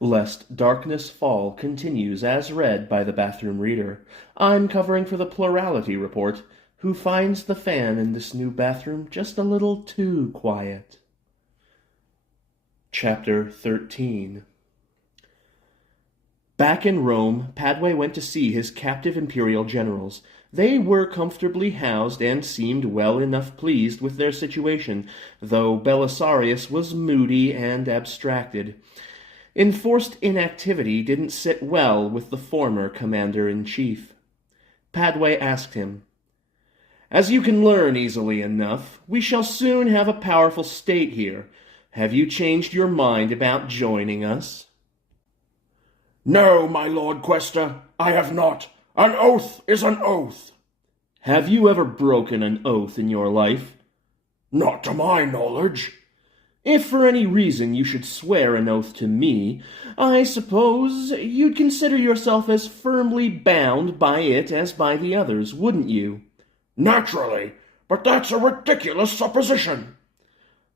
Lest Darkness Fall continues as read by the bathroom reader. I'm covering for the plurality report, who finds the fan in this new bathroom just a little too quiet. Chapter 13. Back in Rome, Padway went to see his captive imperial generals. They were comfortably housed and seemed well enough pleased with their situation, though Belisarius was moody and abstracted. Enforced inactivity didn't sit well with the former commander-in-chief. Padway asked him, "As you can learn easily enough, we shall soon have a powerful state here. Have you changed your mind about joining us?" "No, my Lord Quester, I have not. An oath is an oath." "Have you ever broken an oath in your life?" "Not to my knowledge." "If for any reason you should swear an oath to me, I suppose you'd consider yourself as firmly bound by it as by the others, wouldn't you?" "Naturally, but that's a ridiculous supposition."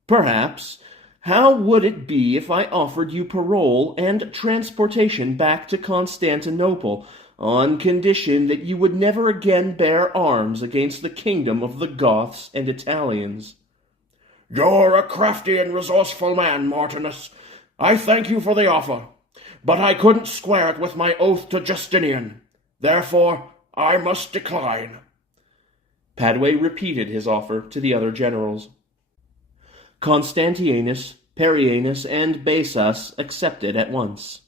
"Perhaps. How would it be if I offered you parole and transportation back to Constantinople, on condition that you would never again bear arms against the kingdom of the Goths and Italians?" "You're a crafty and resourceful man, Martinus. I thank you for the offer, but I couldn't square it with my oath to Justinian. Therefore, I must decline." Padway repeated his offer to the other generals. Constantianus, Perianus, and Besas accepted at once.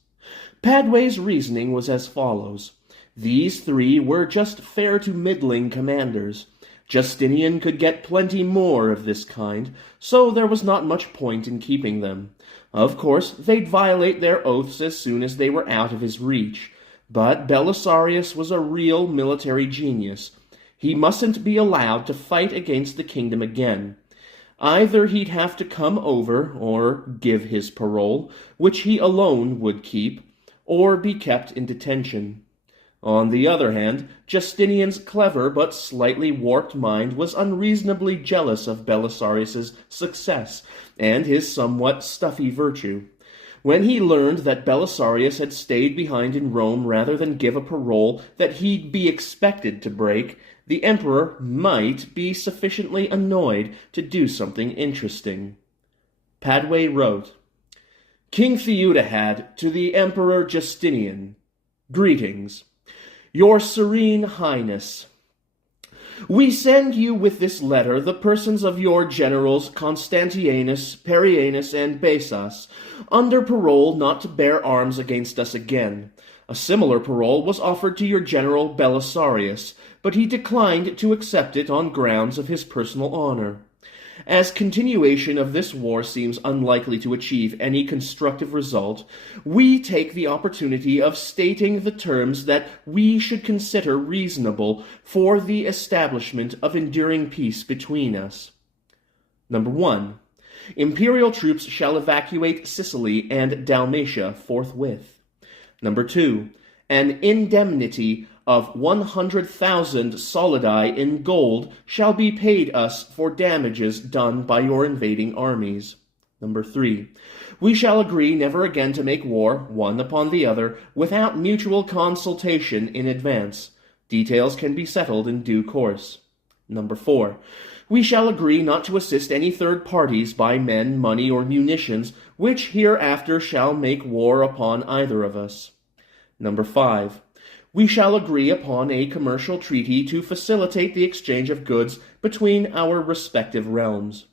Padway's reasoning was as follows. These three were just fair to middling commanders. Justinian could get plenty more of this kind, so there was not much point in keeping them. Of course, they'd violate their oaths as soon as they were out of his reach. But Belisarius was a real military genius. He mustn't be allowed to fight against the kingdom again. Either he'd have to come over, or give his parole, which he alone would keep, or be kept in detention. On the other hand, Justinian's clever but slightly warped mind was unreasonably jealous of Belisarius's success and his somewhat stuffy virtue. When he learned that Belisarius had stayed behind in Rome rather than give a parole that he'd be expected to break, the emperor might be sufficiently annoyed to do something interesting. Padway wrote, "King Theudahad to the Emperor Justinian. Greetings. Your Serene Highness, we send you with this letter the persons of your generals Constantianus, Perianus, and Besas, under parole not to bear arms against us again. A similar parole was offered to your general Belisarius, but he declined to accept it on grounds of his personal honor. As continuation of this war seems unlikely to achieve any constructive result, we take the opportunity of stating the terms that we should consider reasonable for the establishment of enduring peace between us. Number 1. Imperial troops shall evacuate Sicily and Dalmatia forthwith. Number 2. An indemnity of 100,000 solidi in gold shall be paid us for damages done by your invading armies. Number 3. We shall agree never again to make war, one upon the other, without mutual consultation in advance. Details can be settled in due course. Number 4. We shall agree not to assist any third parties by men, money, or munitions, which hereafter shall make war upon either of us. Number 5. We shall agree upon a commercial treaty to facilitate the exchange of goods between our respective realms.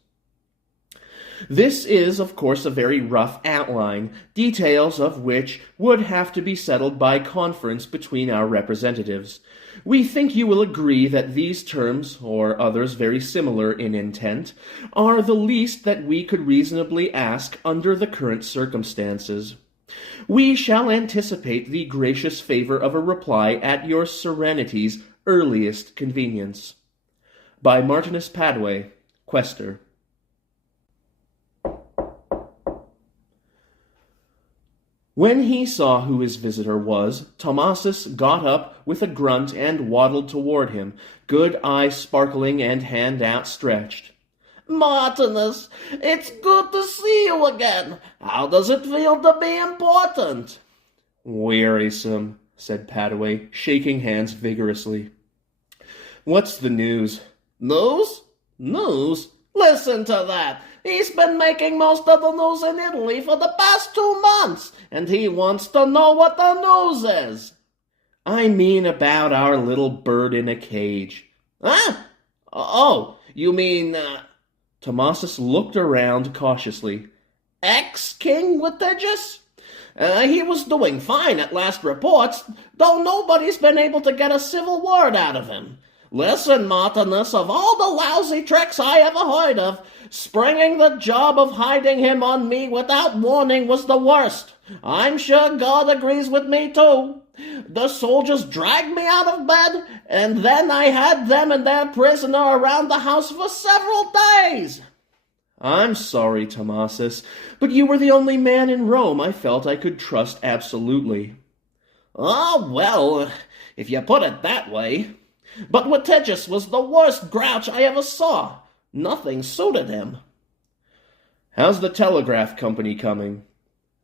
This is, of course, a very rough outline, details of which would have to be settled by conference between our representatives. We think you will agree that these terms, or others very similar in intent, are the least that we could reasonably ask under the current circumstances. We shall anticipate the gracious favor of a reply at your Serenity's earliest convenience. By Martinus Padway, Quester. When he saw who his visitor was, Tomasus got up with a grunt and waddled toward him, good eye sparkling and hand outstretched. Martinus, it's good to see you again. How does it feel to be important? Wearisome, said Padway, shaking hands vigorously. What's the news? News? News? Listen to that. He's been making most of the news in Italy for the past 2 months, and he wants to know what the news is. I mean about our little bird in a cage. Huh? Oh, you mean, Tomasis looked around cautiously. Ex-King Litigious? He was doing fine at last reports, though nobody's been able to get a civil word out of him. Listen, Martinus, of all the lousy tricks I ever heard of, springing the job of hiding him on me without warning was the worst. I'm sure God agrees with me, too. The soldiers dragged me out of bed, and then I had them and their prisoner around the house for several days. I'm sorry, Tomasis, but you were the only man in Rome I felt I could trust absolutely. Oh, well, if you put it that way. But Litigious was the worst grouch I ever saw. Nothing suited him. How's the telegraph company coming?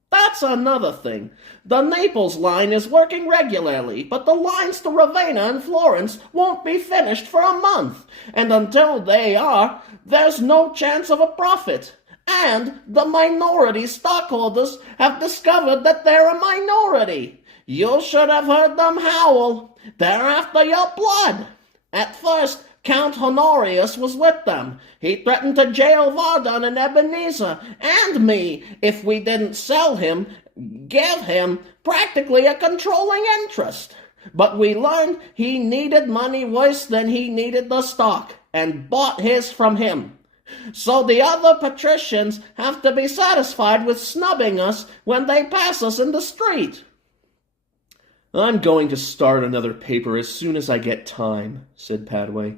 That's another thing. The Naples line is working regularly, but the lines to Ravenna and Florence won't be finished for a month, and until they are, there's no chance of a profit. And the minority stockholders have discovered that they're a minority. You should have heard them howl. They're after your blood. At first, Count Honorius was with them. He threatened to jail Vardon and Ebenezer, and me, if we didn't sell him, give him practically a controlling interest. But we learned he needed money worse than he needed the stock, and bought his from him. So the other patricians have to be satisfied with snubbing us when they pass us in the street. I'm going to start another paper as soon as I get time, said Padway.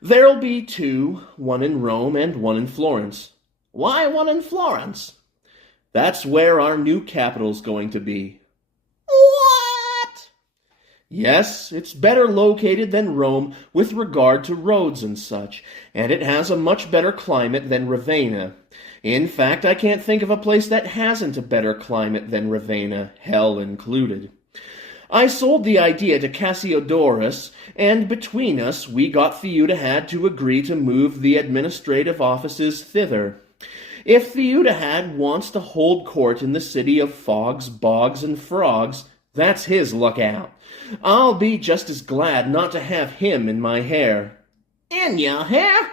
There'll be 2, one in Rome and one in Florence. Why one in Florence? That's where our new capital's going to be. What? Yes, it's better located than Rome with regard to roads and such, and it has a much better climate than Ravenna. In fact, I can't think of a place that hasn't a better climate than Ravenna, hell included. I sold the idea to Cassiodorus, and between us we got Theudahad to agree to move the administrative offices thither. If Theudahad wants to hold court in the city of fogs, bogs, and frogs, that's his luck out. I'll be just as glad not to have him in my hair. In your hair?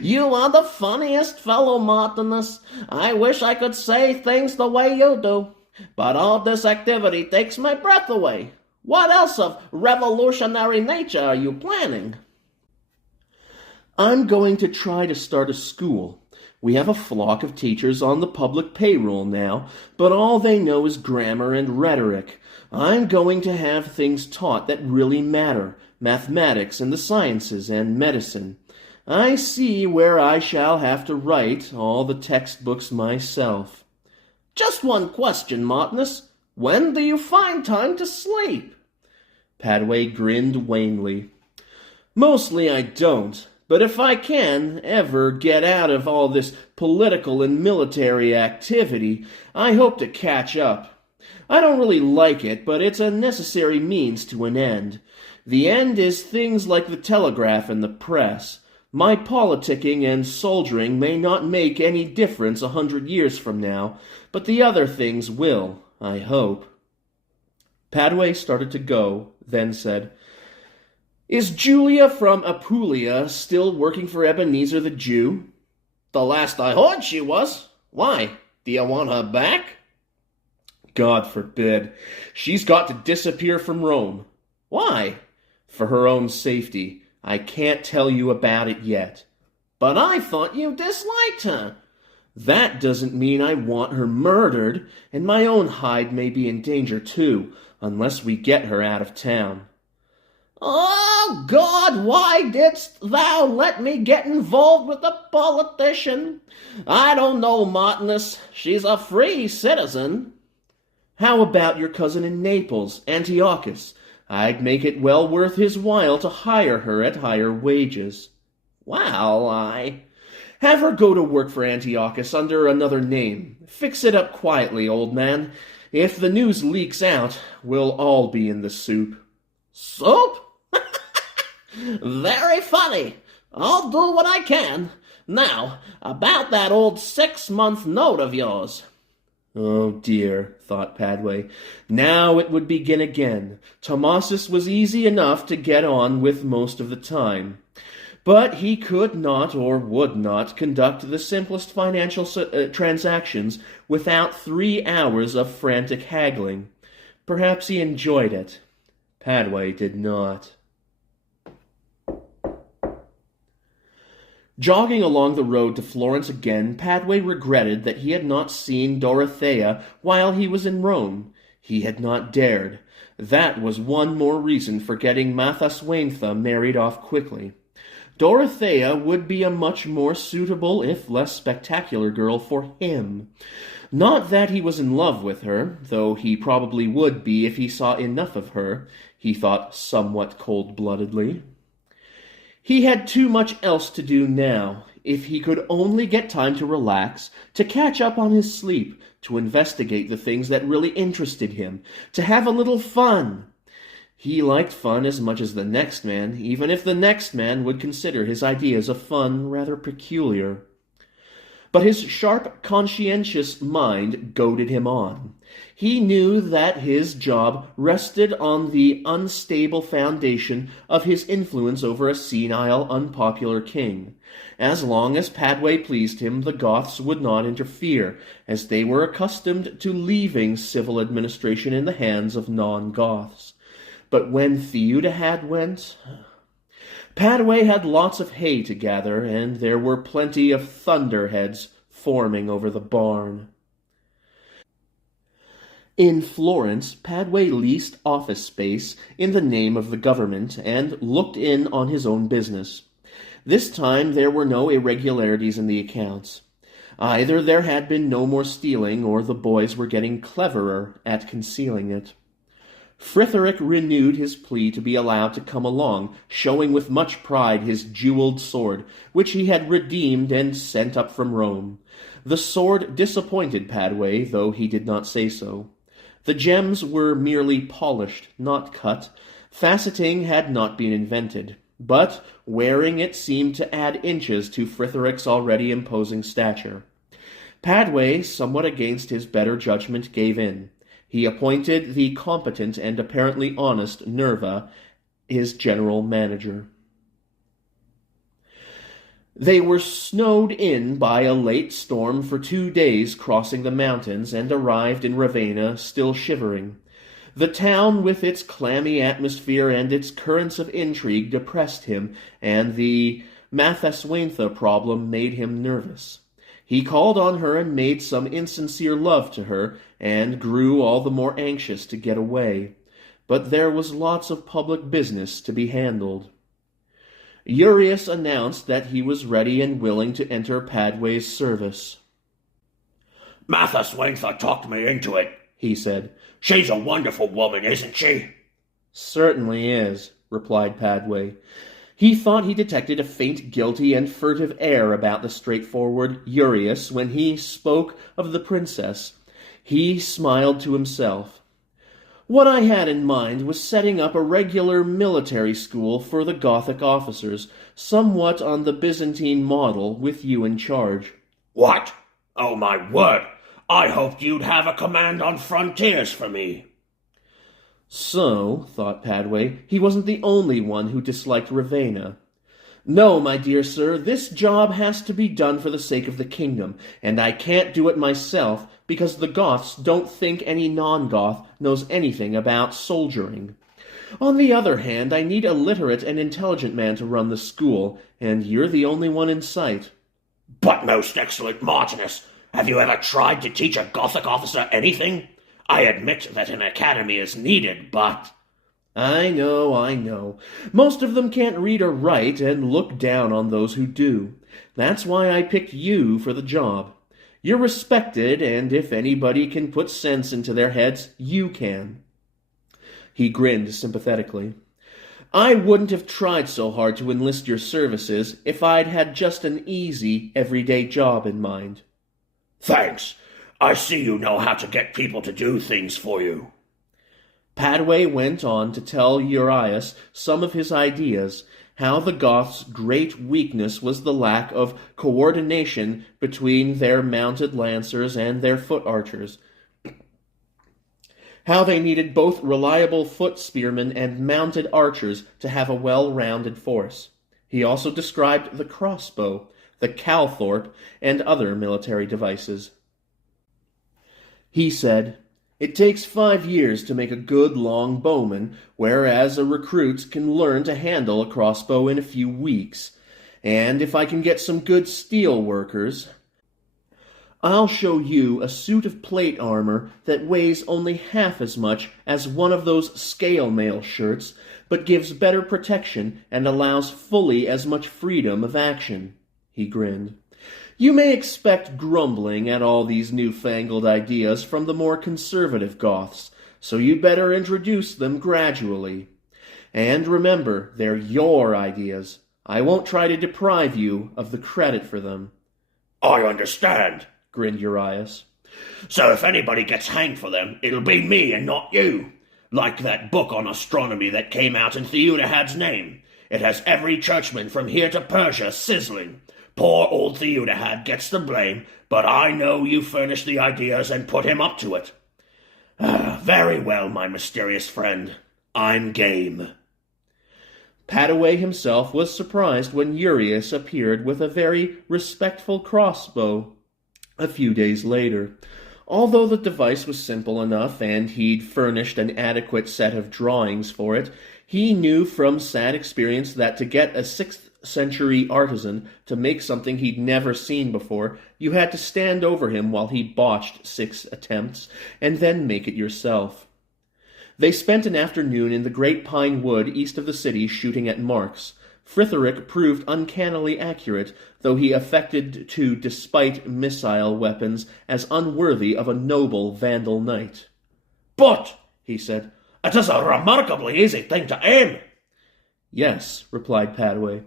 You are the funniest fellow, Martinus. I wish I could say things the way you do. But all this activity takes my breath away. What else of revolutionary nature are you planning? I'm going to try to start a school. We have a flock of teachers on the public payroll now, but all they know is grammar and rhetoric. I'm going to have things taught that really matter, mathematics and the sciences and medicine. I see where I shall have to write all the textbooks myself. Just one question, Martinus. When do you find time to sleep? Padway grinned wanly. Mostly I don't, but if I can ever get out of all this political and military activity, I hope to catch up. I don't really like it, but it's a necessary means to an end. The end is things like the telegraph and the press. My politicking and soldiering may not make any difference 100 years from now, but the other things will, I hope. Padway started to go, then said, Is Julia from Apulia still working for Ebenezer the Jew? The last I heard she was. Why? Do you want her back? God forbid. She's got to disappear from Rome. Why? For her own safety. I can't tell you about it yet. But I thought you disliked her. That doesn't mean I want her murdered, and my own hide may be in danger too, unless we get her out of town. Oh, God, why didst thou let me get involved with a politician? I don't know, Martinus. She's a free citizen. How about your cousin in Naples, Antiochus? I'd make it well worth his while to hire her at higher wages. Well, have her go to work for Antiochus under another name. Fix it up quietly, old man. If the news leaks out, we'll all be in the soup." "Soup? Very funny. I'll do what I can. Now, about that old 6-month note of yours." Oh dear, thought Padway. Now it would begin again. Tomasis was easy enough to get on with most of the time. But he could not or would not conduct the simplest financial transactions without 3 hours of frantic haggling. Perhaps he enjoyed it. Padway did not. Jogging along the road to Florence again, Padway regretted that he had not seen Dorothea while he was in Rome. He had not dared. That was one more reason for getting Mathaswaintha married off quickly. Dorothea would be a much more suitable, if less spectacular, girl for him. Not that he was in love with her, though he probably would be if he saw enough of her, he thought somewhat cold-bloodedly. He had too much else to do now. If he could only get time to relax, to catch up on his sleep, to investigate the things that really interested him, to have a little fun. He liked fun as much as the next man, even if the next man would consider his ideas of fun rather peculiar. But his sharp, conscientious mind goaded him on. He knew that his job rested on the unstable foundation of his influence over a senile, unpopular king. As long as Padway pleased him, the Goths would not interfere, as they were accustomed to leaving civil administration in the hands of non-Goths. But when Theudahad went, Padway had lots of hay to gather, and there were plenty of thunderheads forming over the barn. In Florence, Padway leased office space in the name of the government and looked in on his own business. This time there were no irregularities in the accounts. Either there had been no more stealing, or the boys were getting cleverer at concealing it. Fritheric renewed his plea to be allowed to come along, showing with much pride his jeweled sword, which he had redeemed and sent up from Rome. The sword disappointed Padway, though he did not say so. The gems were merely polished, not cut. Faceting had not been invented, but wearing it seemed to add inches to Fritheric's already imposing stature. Padway, somewhat against his better judgment, gave in. He appointed the competent and apparently honest Nerva his general manager. They were snowed in by a late storm for 2 days crossing the mountains, and arrived in Ravenna still shivering. The town, with its clammy atmosphere and its currents of intrigue, depressed him, and the Mathaswaintha problem made him nervous. He called on her and made some insincere love to her, and grew all the more anxious to get away. But there was lots of public business to be handled. Urius announced that he was ready and willing to enter Padway's service. "Mathaswaintha talked me into it," he said. "She's a wonderful woman, isn't she?" "Certainly is," replied Padway. He thought he detected a faint guilty and furtive air about the straightforward Urius when he spoke of the princess. He smiled to himself. "What I had in mind was setting up a regular military school for the Gothic officers, somewhat on the Byzantine model, with you in charge." "What? Oh, my word! I hoped you'd have a command on frontiers for me." So, thought Padway, he wasn't the only one who disliked Ravenna. "No, my dear sir, this job has to be done for the sake of the kingdom, and I can't do it myself because the Goths don't think any non-Goth knows anything about soldiering. On the other hand, I need a literate and intelligent man to run the school, and you're the only one in sight." "But, most excellent Martinus, have you ever tried to teach a Gothic officer anything? I admit that an academy is needed, but—" I know. Most of them can't read or write, and look down on those who do. That's why I picked you for the job. You're respected, and if anybody can put sense into their heads, you can." He grinned sympathetically. I wouldn't have tried so hard to enlist your services if I'd had just an easy, everyday job in mind." "Thanks. I see you know how to get people to do things for you." Padway went on to tell Urias some of his ideas, how the Goths' great weakness was the lack of coordination between their mounted lancers and their foot archers, how they needed both reliable foot spearmen and mounted archers to have a well-rounded force. He also described the crossbow, the calthorpe, and other military devices. He said, "It takes 5 years to make a good long bowman, whereas a recruit can learn to handle a crossbow in a few weeks. And if I can get some good steel workers, I'll show you a suit of plate armor that weighs only half as much as one of those scale mail shirts, but gives better protection and allows fully as much freedom of action." He grinned. "You may expect grumbling at all these newfangled ideas from the more conservative Goths, so you'd better introduce them gradually. And remember, they're your ideas. I won't try to deprive you of the credit for them." "I understand," grinned Urias. "So if anybody gets hanged for them, it'll be me and not you. Like that book on astronomy that came out in Theudahad's name. It has every churchman from here to Persia sizzling. Poor old Theudahad gets the blame, but I know you furnished the ideas and put him up to it. Very well, my mysterious friend. I'm game." Padway himself was surprised when Urias appeared with a very respectful crossbow a few days later. Although the device was simple enough and he'd furnished an adequate set of drawings for it, he knew from sad experience that to get a 6th century artisan to make something he'd never seen before, you had to stand over him while he botched 6 attempts, and then make it yourself. They spent an afternoon in the great pine wood east of the city shooting at marks. Fritheric proved uncannily accurate, though he affected to despite missile weapons as unworthy of a noble Vandal knight. "But," he said, "it is a remarkably easy thing to aim." "Yes," replied Padway.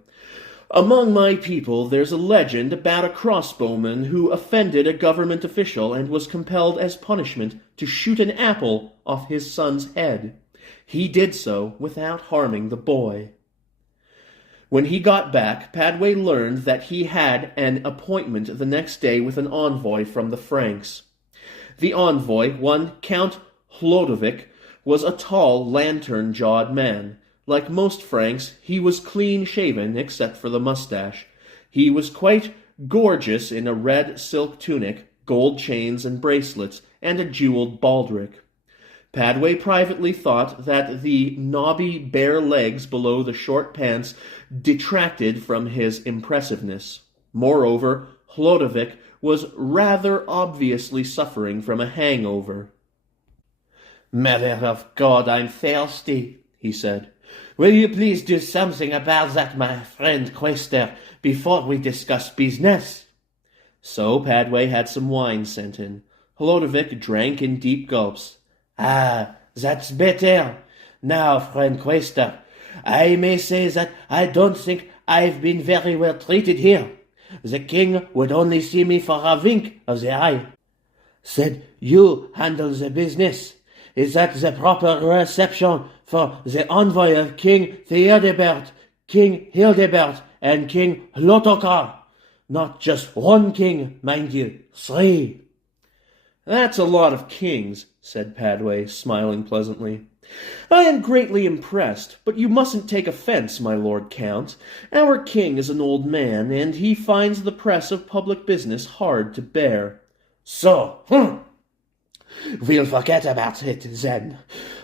"Among my people there's a legend about a crossbowman who offended a government official and was compelled as punishment to shoot an apple off his son's head. He did so without harming the boy." When he got back, Padway learned that he had an appointment the next day with an envoy from the Franks. The envoy, one Count Hlodovik, was a tall, lantern-jawed man. Like most Franks, he was clean-shaven except for the mustache. He was quite gorgeous in a red silk tunic, gold chains and bracelets, and a jeweled baldric. Padway privately thought that the knobby bare legs below the short pants detracted from his impressiveness. Moreover, Hlodovik was rather obviously suffering from a hangover. "Mother of God, I'm thirsty," he said. "Will you please do something about that, my friend Quester, before we discuss business?" So Padway had some wine sent in. Hlodovik drank in deep gulps. "Ah, that's better. Now, friend Quester, I may say that I don't think I've been very well treated here. The king would only see me for a wink of the eye. Said, you handle the business. Is that the proper reception for the envoy of King Theodebert, King Hildebert, and King Hlotokar? Not just one king, mind you, 3. "That's a lot of kings," said Padway, smiling pleasantly. "I am greatly impressed, but you mustn't take offense, my Lord Count. Our king is an old man, and he finds the press of public business hard to bear." So, we'll forget about it then.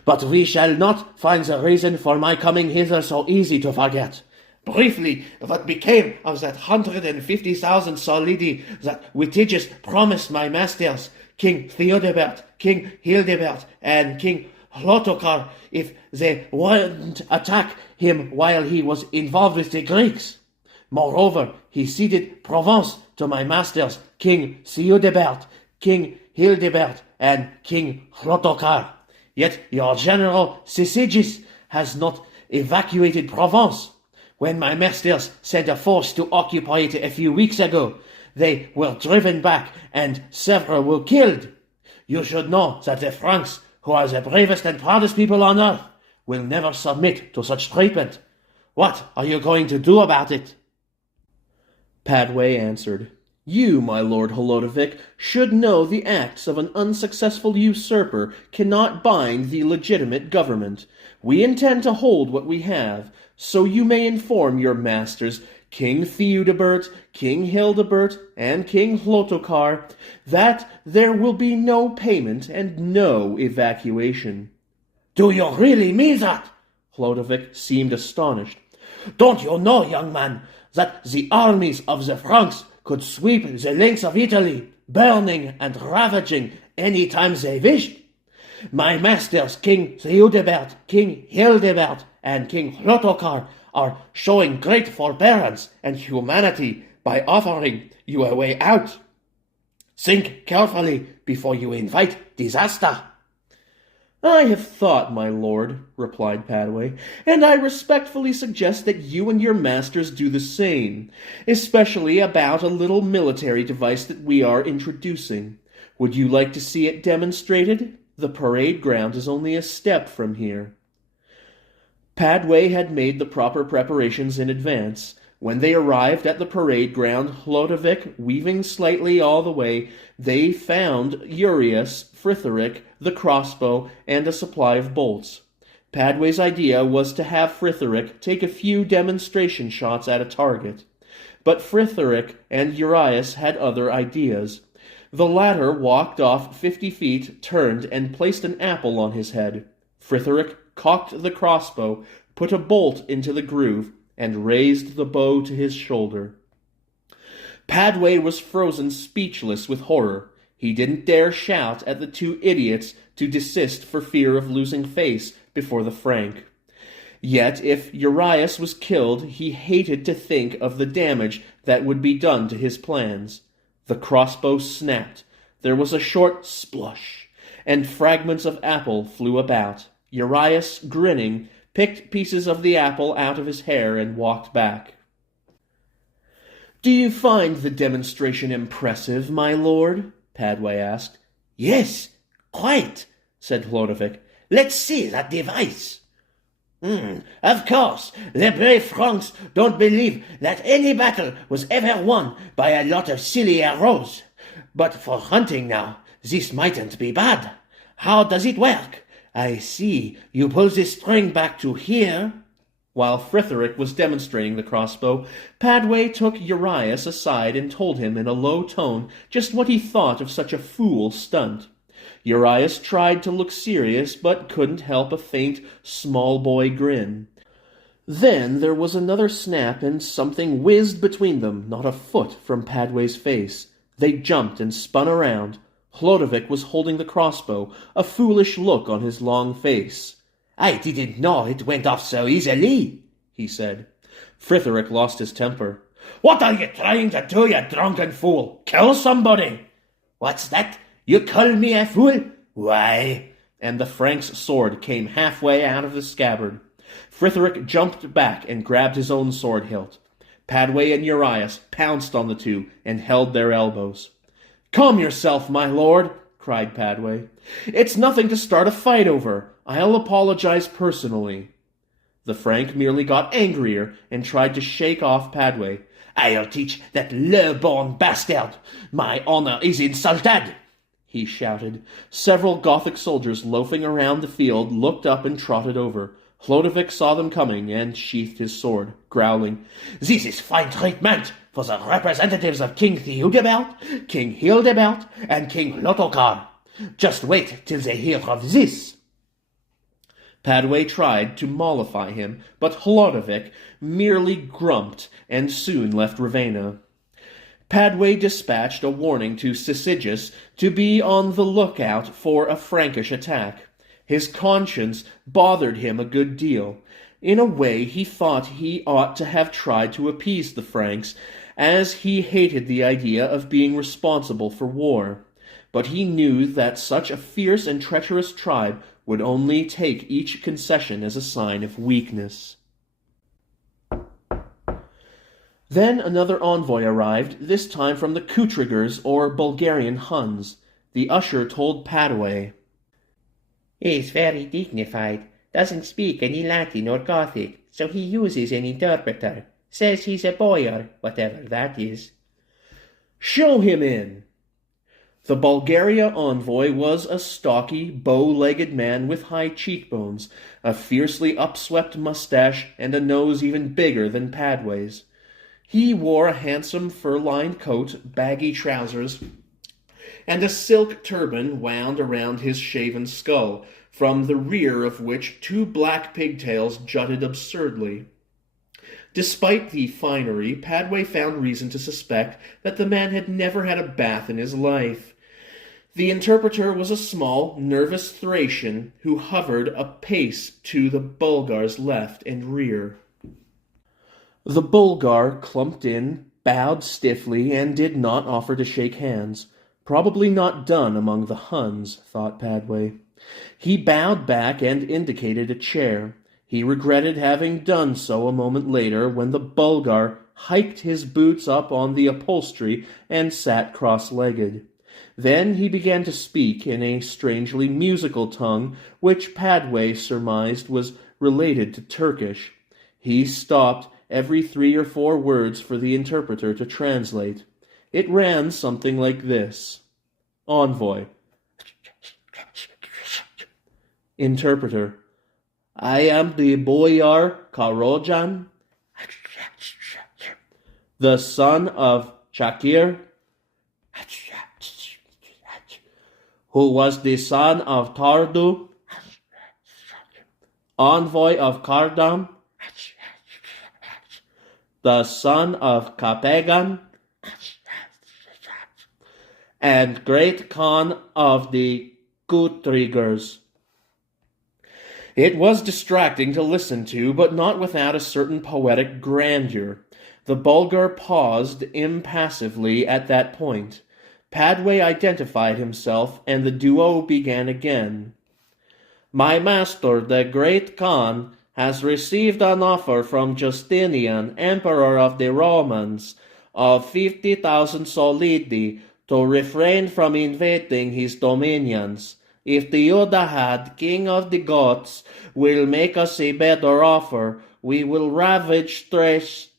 But we shall not find the reason for my coming hither so easy to forget. Briefly, what became of that 150,000 solidi that Witiges promised my masters, King Theodebert, King Hildebert, and King Hlotokar, if they wouldn't attack him while he was involved with the Greeks? Moreover, he ceded Provence to my masters, King Theodebert, King Hildebert, and King Hlotokar. Yet your general Syzygus has not evacuated Provence. When my masters sent a force to occupy it a few weeks ago, they were driven back and several were killed. You should know that the Franks, who are the bravest and proudest people on earth, will never submit to such treatment. What are you going to do about it?" Padway answered, "You, my lord Holodovic, should know the acts of an unsuccessful usurper cannot bind the legitimate government. We intend to hold what we have, so you may inform your masters, King Theudebert, King Hildebert, and King Hlotokar, that there will be no payment and no evacuation." "Do you really mean that?" Hlodovic seemed astonished. "Don't you know, young man, that the armies of the Franks could sweep the length of Italy, burning and ravaging any time they wished? My masters, King Theudebert, King Hildebert, and King Hlotokar, are showing great forbearance and humanity by offering you a way out. Think carefully before you invite disaster." "I have thought, my lord," replied Padway, "and I respectfully suggest that you and your masters do the same, especially about a little military device that we are introducing. Would you like to see it demonstrated? The parade ground is only a step from here." Padway had made the proper preparations in advance. When they arrived at the parade ground, Hlodovic weaving slightly all the way, they found Urius, Fritheric, the crossbow, and a supply of bolts. Padway's idea was to have Fritheric take a few demonstration shots at a target. But Fritheric and Urius had other ideas. The latter walked off 50 feet, turned, and placed an apple on his head. Fritheric cocked the crossbow, put a bolt into the groove, and raised the bow to his shoulder. Padway was frozen speechless with horror. He didn't dare shout at the two idiots to desist for fear of losing face before the Frank. Yet if Urius was killed, he hated to think of the damage that would be done to his plans. The crossbow snapped. There was a short splush, and fragments of apple flew about. Urius, grinning, picked pieces of the apple out of his hair and walked back. "Do you find the demonstration impressive, my lord?" Padway asked. "Yes, quite," said Hlodovic. "Let's see that device." Of course, the brave Franks don't believe that any battle was ever won by a lot of silly arrows. But for hunting now, this mightn't be bad. How does it work? I see, you pull the string back to here." While Fritheric was demonstrating the crossbow, Padway took Urius aside and told him in a low tone just what he thought of such a fool stunt. Urius tried to look serious, but couldn't help a faint, small-boy grin. Then there was another snap, and something whizzed between them, not a foot from Padway's face. They jumped and spun around. Hlodovic was holding the crossbow, a foolish look on his long face. "I didn't know it went off so easily," he said. Fritheric lost his temper. "What are you trying to do, you drunken fool? Kill somebody!" "What's that? You call me a fool? Why?" And the Frank's sword came halfway out of the scabbard. Fritheric jumped back and grabbed his own sword hilt. Padway and Urius pounced on the two and held their elbows. "Calm yourself, my lord," cried Padway. "It's nothing to start a fight over. I'll apologize personally." The Frank merely got angrier and tried to shake off Padway. "I'll teach that low-born bastard. My honor is insulted," he shouted. Several Gothic soldiers loafing around the field looked up and trotted over. Hlodovic saw them coming and sheathed his sword, growling, "This is fine treatment for the representatives of King Theudebert, King Hildebert, and King Hlotokar. Just wait till they hear of this." Padway tried to mollify him, but Hlodovic merely grumped and soon left Ravenna. Padway dispatched a warning to Syzygus to be on the lookout for a Frankish attack. His conscience bothered him a good deal. In a way, he thought he ought to have tried to appease the Franks, as he hated the idea of being responsible for war. but he knew that such a fierce and treacherous tribe would only take each concession as a sign of weakness. Then another envoy arrived, this time from the Kutrigers, or Bulgarian Huns. The usher told Padway, "He's very dignified, doesn't speak any Latin or Gothic, so he uses an interpreter. Says he's a boyar, whatever that is." "Show him in." The Bulgaria envoy was a stocky, bow-legged man with high cheekbones, a fiercely upswept mustache, and a nose even bigger than Padway's. He wore a handsome fur-lined coat, baggy trousers, and a silk turban wound around his shaven skull, from the rear of which 2 black pigtails jutted absurdly. Despite the finery, Padway found reason to suspect that the man had never had a bath in his life. The interpreter was a small, nervous Thracian who hovered a pace to the Bulgar's left and rear. The Bulgar clumped in, bowed stiffly, and did not offer to shake hands. Probably not done among the Huns, thought Padway. He bowed back and indicated a chair. He regretted having done so a moment later when the Bulgar hiked his boots up on the upholstery and sat cross-legged. Then he began to speak in a strangely musical tongue which Padway surmised was related to Turkish. He stopped every 3 or 4 words for the interpreter to translate. It ran something like this. Envoy. Interpreter. I am the boyar Karajan, the son of Shakir, who was the son of Tardu, envoy of Kardam, the son of Kapegan, and great Khan of the Kutrigers. It was distracting to listen to, but not without a certain poetic grandeur. The Bulgar paused impassively at that point. Padway identified himself, and the duo began again. My master, the great Khan, has received an offer from Justinian, Emperor of the Romans, of 50,000 solidi to refrain from invading his dominions. If the Udahad, king of the Goths, will make us a better offer, we will ravage Thrace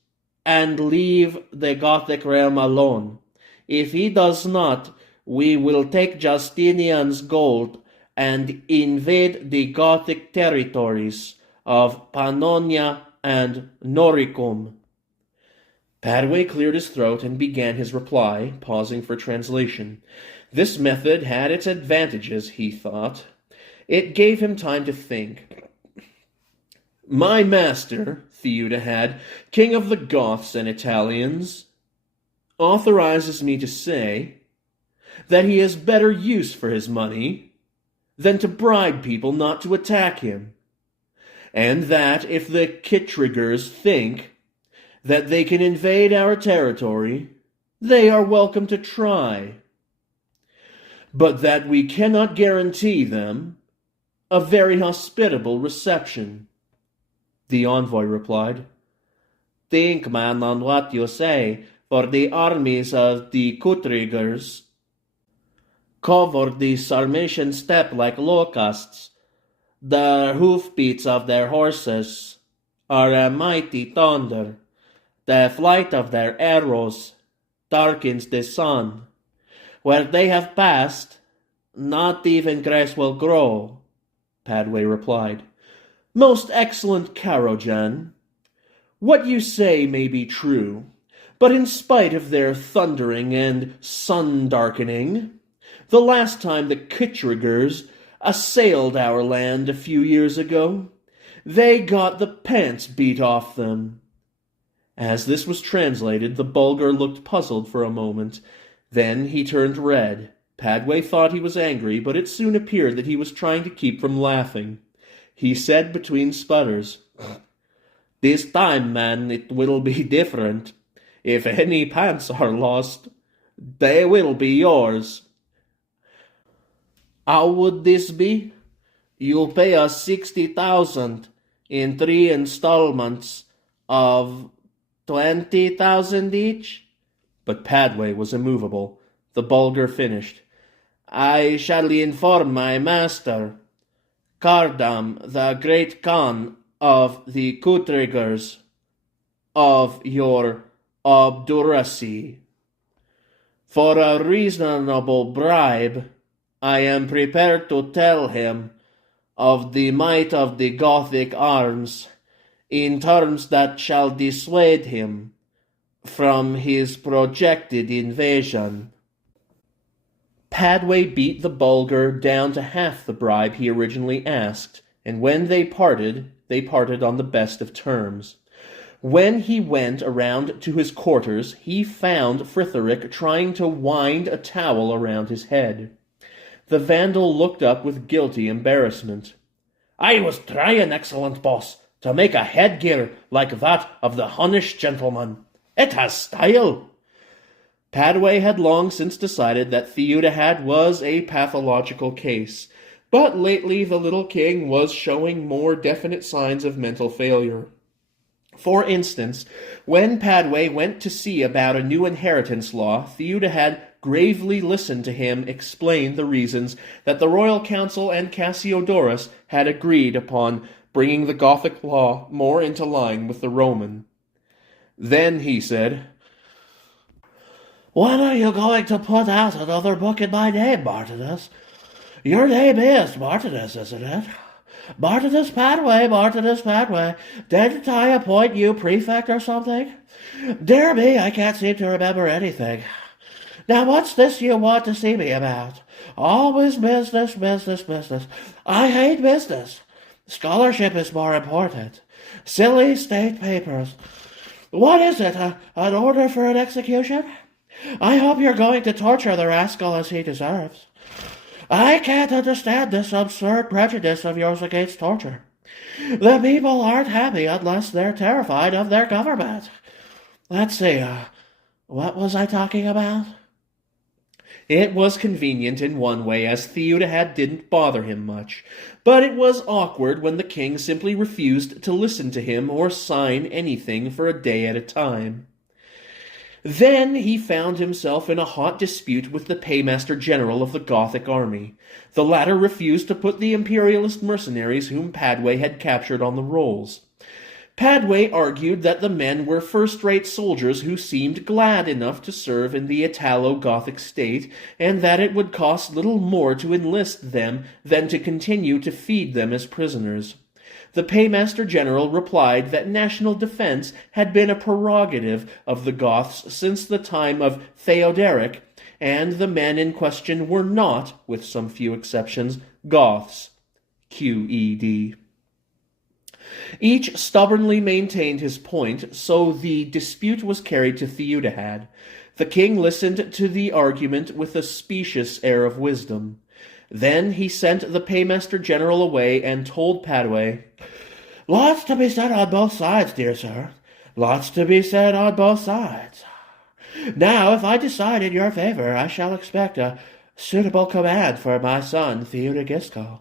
and leave the Gothic realm alone. If he does not, we will take Justinian's gold and invade the Gothic territories of Pannonia and Noricum. Padway cleared his throat and began his reply, pausing for translation. This method had its advantages, he thought. It gave him time to think. My master, Theudahad, king of the Goths and Italians, authorizes me to say that he has better use for his money than to bribe people not to attack him, and that if the Kitrigers think that they can invade our territory, they are welcome to try, but that we cannot guarantee them a very hospitable reception. The envoy replied, Think, man, on what you say, for the armies of the Kutrigers cover the Sarmatian steppe like locusts. The hoofbeats of their horses are a mighty thunder. The flight of their arrows darkens the sun. Where they have passed, not even grass will grow, Padway replied. Most excellent Karajan, what you say may be true, but in spite of their thundering and sun-darkening, the last time the Kitrigers assailed our land a few years ago, they got the pants beat off them. As this was translated, the Bulgar looked puzzled for a moment. Then he turned red. Padway thought he was angry, but it soon appeared that he was trying to keep from laughing. He said between sputters, This time, man, it will be different. If any pants are lost, they will be yours. How would this be? You pay us 60,000 in 3 installments of 20,000 each? But Padway was immovable. The Bulgar finished. I shall inform my master, Kardam, the great Khan of the Kutrigers, of your obduracy. For a reasonable bribe, I am prepared to tell him of the might of the Gothic arms in terms that shall dissuade him from his projected invasion. Padway beat the Bulgar down to half the bribe he originally asked, and when they parted on the best of terms. When he went around to his quarters, he found Fritheric trying to wind a towel around his head. The Vandal looked up with guilty embarrassment. I was trying, excellent boss, to make a headgear like that of the Hunnish gentleman. It has style. Padway had long since decided that Theudahad was a pathological case, but lately the little king was showing more definite signs of mental failure. For instance, when Padway went to see about a new inheritance law, Theudahad gravely listened to him explain the reasons that the Royal Council and Cassiodorus had agreed upon bringing the Gothic law more into line with the Roman. Then he said, When are you going to put out another book in my name, Martinus? Your name is Martinus, isn't it? Martinus Padway, Martinus Padway. Didn't I appoint you prefect or something? Dear me, I can't seem to remember anything. Now what's this you want to see me about? Always business, business, business. I hate business. Scholarship is more important. Silly state papers. What is it, an order for an execution? I hope you're going to torture the rascal as he deserves. I can't understand this absurd prejudice of yours against torture. The people aren't happy unless they're terrified of their government. Let's see, what was I talking about? It was convenient in one way, as Theudahad didn't bother him much, but it was awkward when the king simply refused to listen to him or sign anything for a day at a time. Then he found himself in a hot dispute with the paymaster general of the Gothic army. The latter refused to put the imperialist mercenaries whom Padway had captured on the rolls. Padway argued that the men were first-rate soldiers who seemed glad enough to serve in the Italo-Gothic state, and that it would cost little more to enlist them than to continue to feed them as prisoners. The paymaster general replied that national defense had been a prerogative of the Goths since the time of Theoderic, and the men in question were not, with some few exceptions, Goths. QED. Each stubbornly maintained his point, so the dispute was carried to Theudahad. The king listened to the argument with a specious air of wisdom. Then he sent the paymaster general away and told Padway, Lots to be said on both sides, dear sir. Lots to be said on both sides. Now, if I decide in your favor, I shall expect a suitable command for my son, Theodogisco.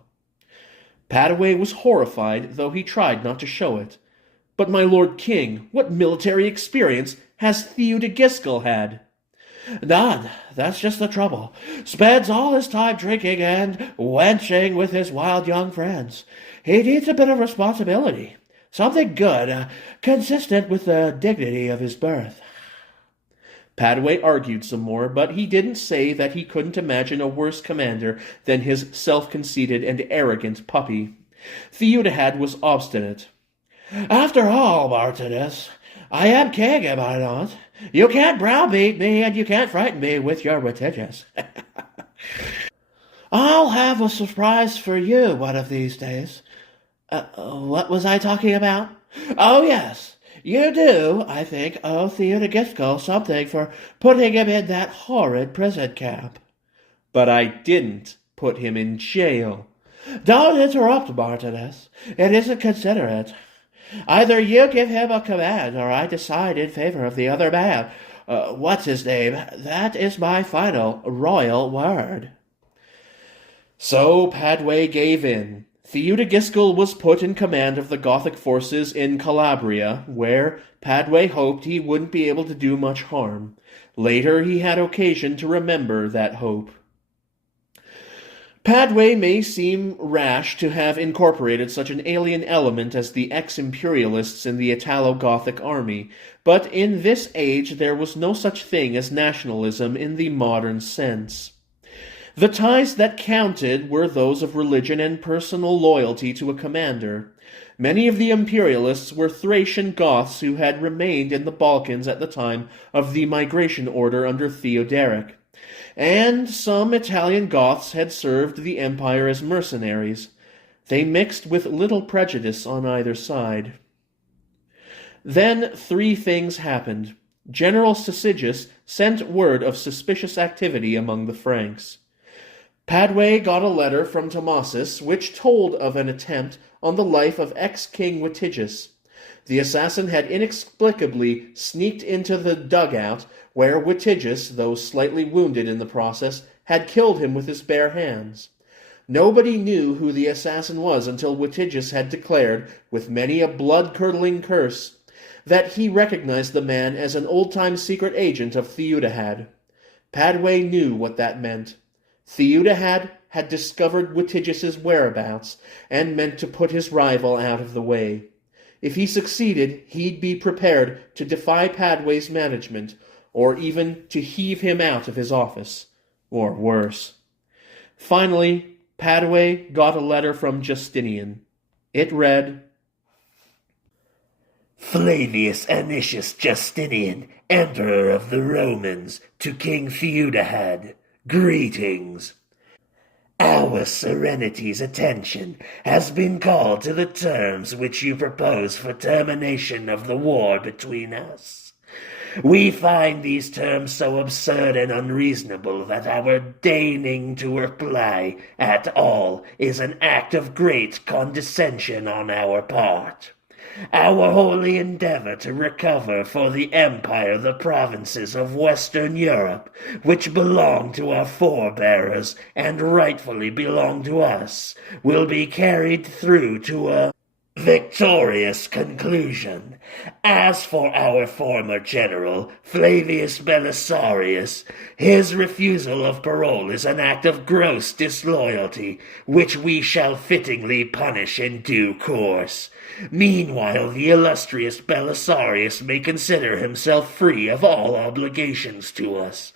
Padway was horrified, though he tried not to show it. But, my lord king, what military experience has Theodogisco had? None. That's just the trouble. Spends all his time drinking and wenching with his wild young friends. He needs a bit of responsibility. Something good, consistent with the dignity of his birth. Padway argued some more, but he didn't say that he couldn't imagine a worse commander than his self-conceited and arrogant puppy. Theudahad was obstinate. After all, Martinus, I am king, am I not? You can't browbeat me, and you can't frighten me with your litigious. I'll have a surprise for you one of these days. What was I talking about? Oh, yes. You do, I think, owe Theodogisco something for putting him in that horrid prison camp. But I didn't put him in jail. Don't interrupt, Martinus. It isn't considerate. Either you give him a command, or I decide in favor of the other man. What's his name? That is my final royal word. So Padway gave in. Theudagiskel was put in command of the Gothic forces in Calabria, where Padway hoped he wouldn't be able to do much harm. Later he had occasion to remember that hope. Padway may seem rash to have incorporated such an alien element as the ex-imperialists in the Italo-Gothic army, but in this age there was no such thing as nationalism in the modern sense. The ties that counted were those of religion and personal loyalty to a commander. Many of the imperialists were Thracian Goths who had remained in the Balkans at the time of the migration order under Theoderic, and some Italian Goths had served the empire as mercenaries. They mixed with little prejudice on either side. Then 3 things happened. General Syzygus sent word of suspicious activity among the Franks. Padway got a letter from Tomasis which told of an attempt on the life of ex-King Witiges. The assassin had inexplicably sneaked into the dugout where Witiges, though slightly wounded in the process, had killed him with his bare hands. Nobody knew who the assassin was until Witiges had declared, with many a blood-curdling curse, that he recognized the man as an old-time secret agent of Theudahad. Padway knew what that meant. Theudahad had discovered Witiges's whereabouts and meant to put his rival out of the way. If he succeeded, he'd be prepared to defy Padway's management, or even to heave him out of his office, or worse. Finally, Padway got a letter from Justinian. It read, Flavius Anicius Justinian, Emperor of the Romans, to King Theudahad, greetings. Our Serenity's attention has been called to the terms which you propose for termination of the war between us. We find these terms so absurd and unreasonable that our deigning to reply at all is an act of great condescension on our part. Our holy endeavor to recover for the empire the provinces of Western Europe, which belong to our forebears and rightfully belong to us, will be carried through to a victorious conclusion. As for our former general, Flavius Belisarius, his refusal of parole is an act of gross disloyalty, which we shall fittingly punish in due course. Meanwhile, the illustrious Belisarius may consider himself free of all obligations to us.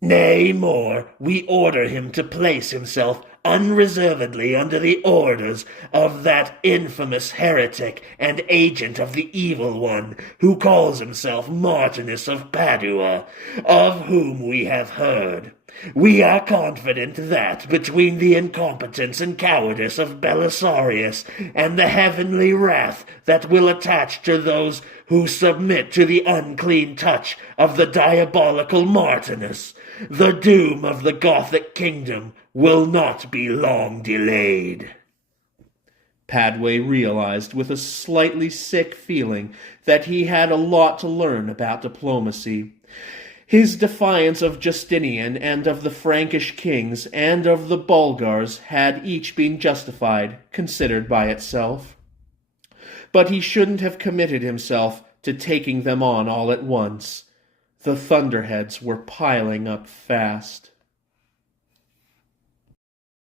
Nay, more, we order him to place himself unreservedly under the orders of that infamous heretic and agent of the evil one, who calls himself Martinus of Padua, of whom we have heard. We are confident that, between the incompetence and cowardice of Belisarius and the heavenly wrath that will attach to those who submit to the unclean touch of the diabolical Martinus, the doom of the Gothic kingdom will not be long delayed. Padway realized with a slightly sick feeling that he had a lot to learn about diplomacy. His defiance of Justinian and of the Frankish kings and of the Bulgars had each been justified, considered by itself. But he shouldn't have committed himself to taking them on all at once. The thunderheads were piling up fast.